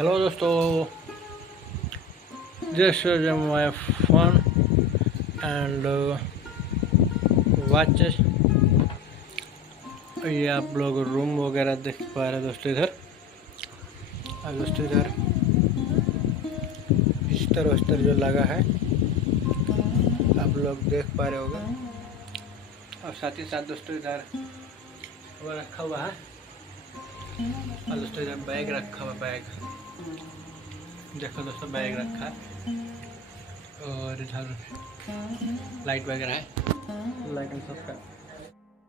Hello दोस्तों, this is my fun and watches. ये आप लोग रूम वगैरह देख पा रहे हैं दोस्तों। इधर और दोस्तों इधर बिस्तर जो लगा है आप लोग देख पा रहे होंगे। और साथ ही साथ दोस्तों इधर वो रखा हुआ है और दोस्तों इधर बैग रखा हुआ। बैग देखो दोस्तों, बैग रखा है और इधर लाइट वगैरह है। Light and subscribe.